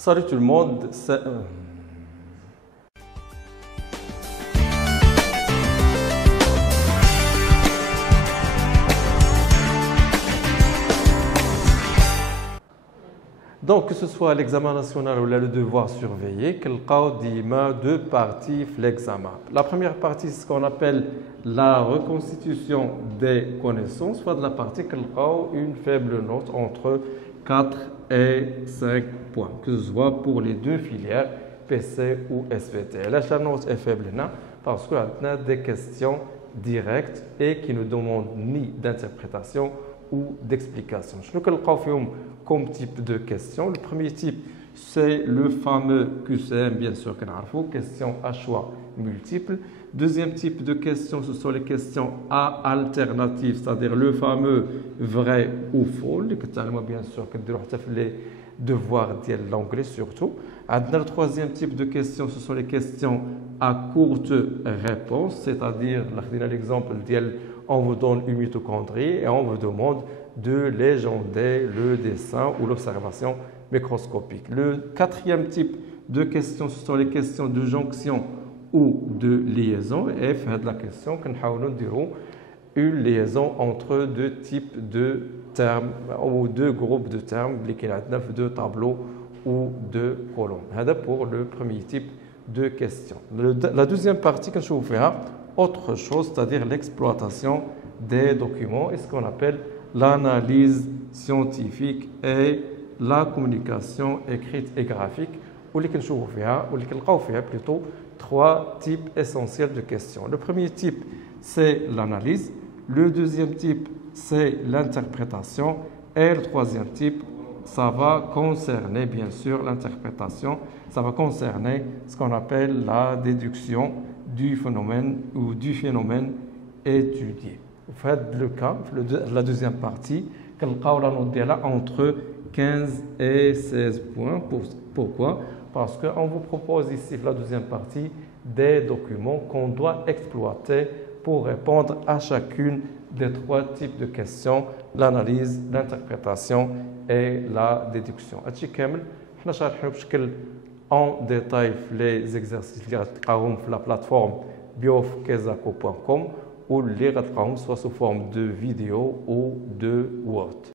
Salut tout le monde. Donc, que ce soit l'examen national ou le devoir surveillé, qu'il y a deux parties dans l'examen. La première partie, c'est ce qu'on appelle la reconstitution des connaissances, soit de la partie qu'il y a une faible note entre 4 et 5 points, que ce soit pour les deux filières, PC ou SVT. La note est faible parce qu'on a des questions directes et qui ne demandent ni d'interprétation ou d'explication. Je nous comme type de question. Le premier type, c'est le fameux QCM, bien sûr, question à choix multiples. Deuxième type de question, ce sont les questions à alternative, c'est-à-dire le fameux vrai ou faux. Bien sûr, que les devoirs de l'anglais surtout. Le troisième type de questions, ce sont les questions à courte réponse, c'est-à-dire, l'exemple, on vous donne une mitochondrie et on vous demande de légender le dessin ou l'observation microscopique. Le quatrième type de questions, ce sont les questions de jonction ou de liaison. Et la question, une liaison entre deux types de termes ou deux groupes de termes, deux tableaux ou deux colonnes. C'est pour le premier type de questions. La deuxième partie, que je vous ferai autre chose, c'est-à-dire l'exploitation des documents et ce qu'on appelle l'analyse scientifique et la communication écrite et graphique, ou plutôt trois types essentiels de questions. Le premier type, c'est l'analyse. Le deuxième type, c'est l'interprétation. Et le troisième type, ça va concerner, bien sûr, l'interprétation. Ça va concerner ce qu'on appelle la déduction du phénomène ou du phénomène étudié. Vous faites le cas, la deuxième partie, entre 15 et 16 points. Pourquoi? Parce qu'on vous propose ici, la deuxième partie, des documents qu'on doit exploiter pour répondre à chacune des trois types de questions, l'analyse, l'interprétation et la déduction. En détail les exercices sur la plateforme biofkezako.com ou les soit sous forme de vidéo ou de Word.